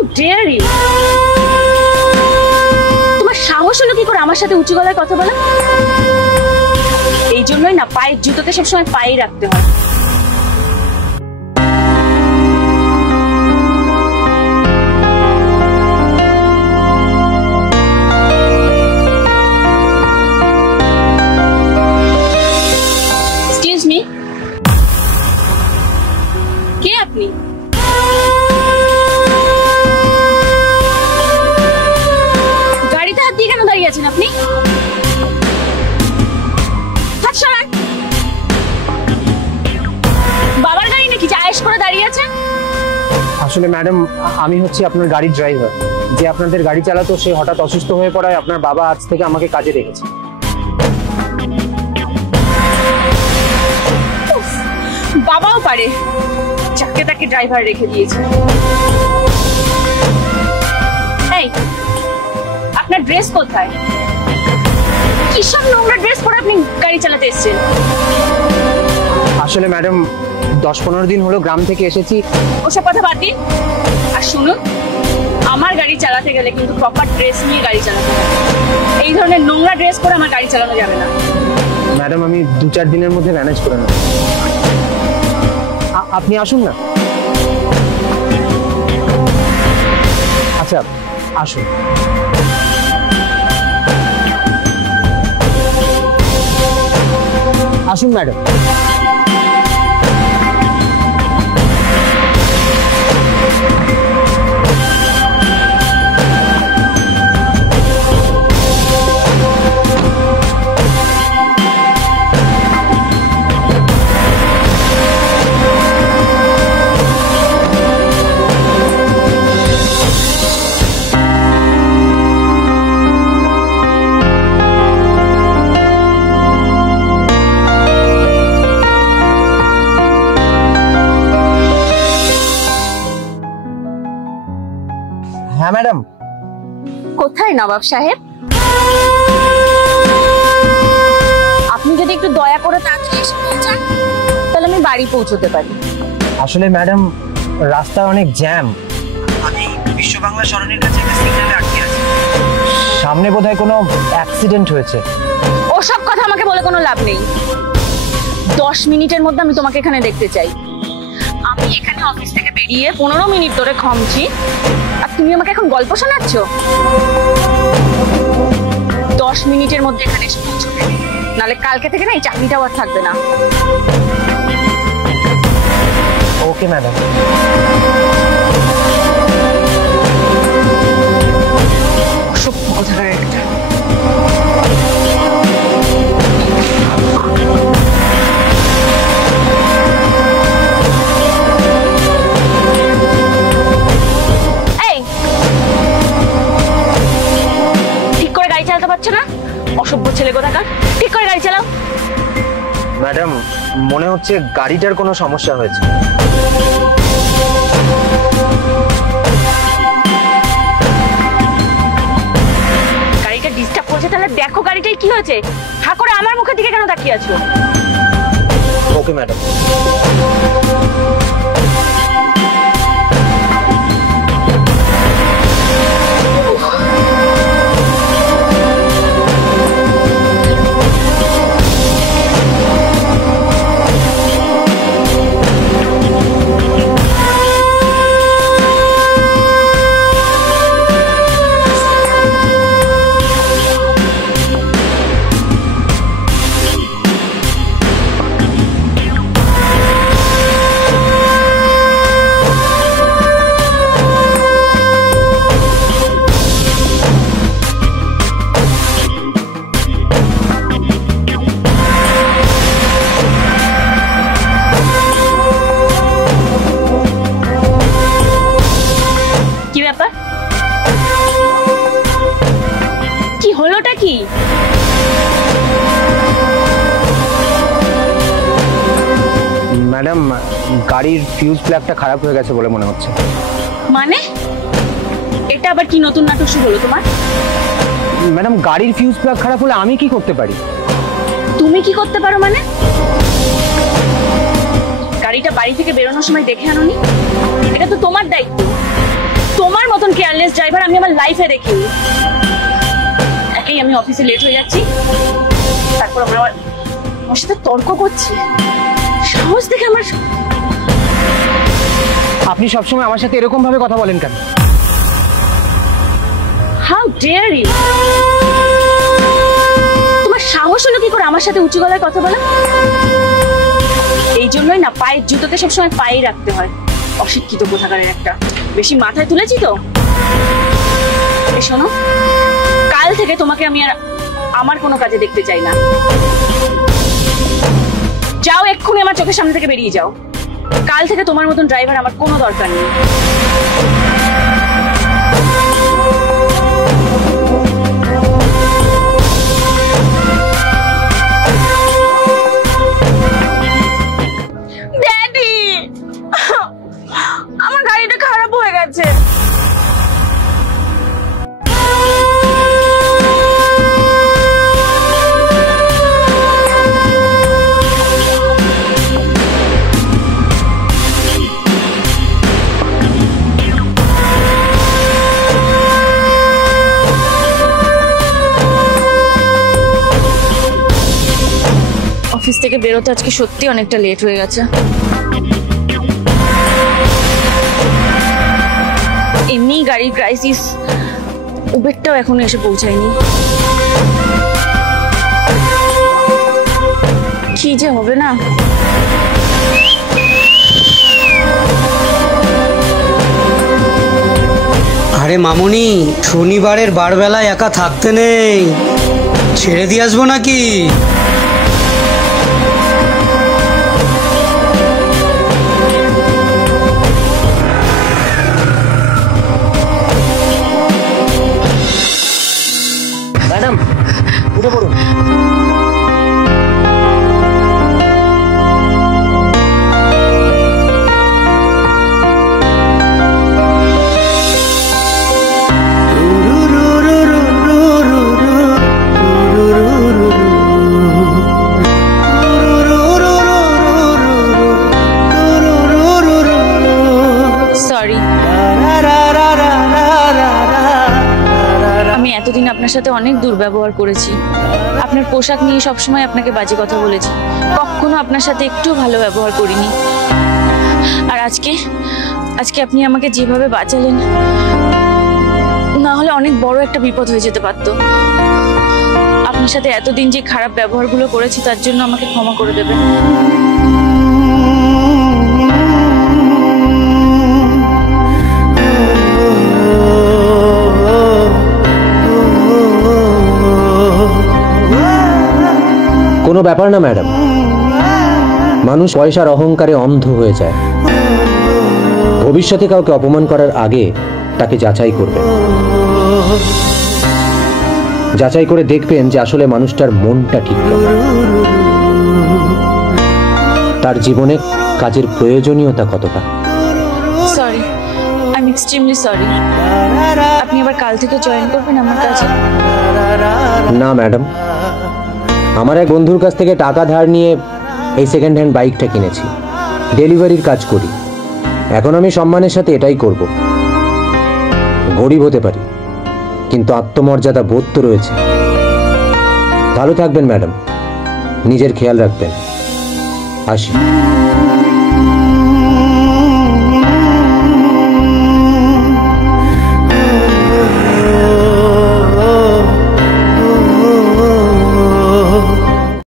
How dare you! তোমার সাহস হলো কি করে আমার সাথে উঁচু গলায় কথা বলা? এই জন্যই না পায়ের জুতোকে সবসময় পায়ে রাখতে হয়। এক্সকিউজ মি, কে আপনি? গাড়িতে হাত দিয়ে কেন দাঁড়িয়ে আছেন আপনি? হাত সরান। বাবার গাড়ি নাকি যে আয়েশ করে দাঁড়িয়ে আছেন? আসলে ম্যাডাম, আমি হচ্ছি আপনার গাড়ির ড্রাইভার। যে আপনাদের গাড়ি চালাতো সে হঠাৎ অসুস্থ হয়ে পড়ায় আপনার বাবা আজ থেকে আমাকে কাজে রেখেছে। বাবাও পারে, যাকে তাকে ড্রাইভার রেখে দিয়েছে। এই, আপনার ড্রেস কোথায়? কি সব নোংরা ড্রেস পরে আপনি গাড়ি চালাতে এসেছেন? আসলে ম্যাডাম, 10-15 দিন হলো গ্রাম থেকে এসেছি। ওসব কথা বাদ দিন আর শুনুন, আমার গাড়ি চালাতে গেলে কিন্তু প্রপার ড্রেস নিয়ে গাড়ি চালাতে হবে। এই ধরনের নোংরা ড্রেস পরে আমার গাড়ি চালানো যাবে না। ম্যাডাম, আমি 2-4 দিনের মধ্যে ম্যানেজ করে নেব। আপনি আসুন না। আচ্ছা, আসুন। আসুন ম্যাডাম। হ্যাঁ ম্যাডাম। কোথায় নবাব সাহেব? আপনি যদি একটু দয়া করে তাড়াতাড়ি এসে পৌঁছান তাহলে আমি বাড়ি পৌঁছতে পারি। আসলে ম্যাডাম, রাস্তায় অনেক জ্যাম। আমি বিশ্ব বাংলা সরণির কাছে একটা সিগন্যালে আটকে আছি। সামনে বোধহয় কোনো অ্যাক্সিডেন্ট হয়েছে। ওসব কথা আমাকে বলে কোনো লাভ নেই। 10 মিনিটের মধ্যে আমি তোমাকে এখানে দেখতে চাই। আমি এখানে অফিস থেকে বেরিয়ে 15 মিনিট ধরে ঘুমছি আর তুমি আমাকে এখন গল্প শোনাচ্ছ? 10 মিনিটের মধ্যে এখানে এসে পৌঁছবে, নাহলে কালকে থেকে না এই চাকরিটাও আর থাকবে না। Okay madam. অসভ্য কথাকার একটা। অসভ্য ছেলে কোথাকার, ঠিক করে গাড়ি চালাও। ম্যাডাম, মনে হচ্ছে গাড়িটার কোনো সমস্যা হয়েছে। গাড়িটা ডিস্টার্ব করছে, তাহলে দেখো গাড়িটাই কি হয়েছে। হা করে আমার মুখের দিকে কেন তাকিয়ে আছো? Okay madam. কি হলোটা কি? ম্যাডাম, গাড়ির ফিউজ প্লাগটা খারাপ হয়ে গেছে বলে মনে হচ্ছে। মানে এটা আবার কি নতুন নাটক শুরু হলো তোমার? ম্যাডাম, গাড়ির ফিউজ প্লাগ খারাপ হলে আমি কি করতে পারি? তুমি কি করতে পারো মানে? গাড়িটা বাড়ি থেকে বেরোনোর সময় দেখে আনোনি? এটা তো তোমার দায়িত্ব। তোমার মতো ড্রাইভার আমি আমার লাইফে দেখিনি। একেই আমি অফিসে লেট হয়ে যাচ্ছি, তারপর আমরা আমার সাথে তর্ক করছি। সাহস দেখে আমার। আপনি সবসময় আমার সাথে এরকম ভাবে কথা বলেন কেন? How dare you! তোমার সাহস হলো কি করে আমার সাথে উঁচু গলায় কথা বলা? এই জন্যই না পায়ের জুতোতে সবসময় পায়ে রাখতে হয়। অশিক্ষিত কোথাকারের একটা। বেশি মাথায় তুলেছি তো। এই শোনো, কাল থেকে তোমাকে আমি আর আমার কোনো কাজে দেখতে চাই না। যাও, এক্ষুনি আমার চোখের সামনে থেকে বেরিয়ে যাও। কাল থেকে তোমার মতন ড্রাইভার আমার কোনো দরকার নেই। ড্যাডি, আমার গাড়িটা খারাপ হয়ে গেছে। অফিস থেকে বেরোতে আজকে সত্যি অনেকটা লেট হয়ে গেছে। এমনি গাড়ির ক্রাইসিস, উবেরটাও এখনো এসে পৌঁছায়নি। কি যে হবে না। আরে মামুনি, শনিবারের বারবেলায় একা থাকতে নেই, ছেড়ে দিয়ে আসবো নাকি? ম্যাডাম, উঠে পড়ুন। সরি, আমি এতদিন আপনার সাথে অনেক দুর্ব্যবহার করেছি। আপনার পোশাক নিয়ে সবসময় আপনাকে বাজে কথা বলেছি, কখনো আপনার সাথে একটু ভালো ব্যবহার করিনি। আর আজকে আপনি আমাকে যেভাবে বাঁচালেন, না হলে অনেক বড় একটা বিপদ হয়ে যেতে পারতো। আপনার সাথে এতদিন যে খারাপ ব্যবহারগুলো করেছি তার জন্য আমাকে ক্ষমা করে দেবেন। কোনো ব্যাপার না ম্যাডাম, মানুষ পয়সার অহংকারে অন্ধ হয়ে যায়। ভবিষ্যতে কাউকে অপমান করার আগে তাকে যাচাই করবেন। যাচাই করে দেখবেন যে আসলে মানুষটার মনটা ঠিক কেমন, তার জীবনে কাজের প্রয়োজনীয়তা কতটা। Sorry, I am extremely sorry. আপনি আবার কাল থেকে জয়েন করবেন আমার কাছে? না ম্যাডাম, আমার এক বন্ধুর কাছ থেকে টাকা ধার নিয়ে এই সেকেন্ড হ্যান্ড বাইকটা কিনেছি। ডেলিভারির কাজ করি। এখন আমি সম্মানের সাথে এটাই করব। গরিব হতে পারি, কিন্তু আত্মমর্যাদা বোধ তো রয়েছে। ভালো থাকবেন ম্যাডাম, নিজের খেয়াল রাখবেন। আসি।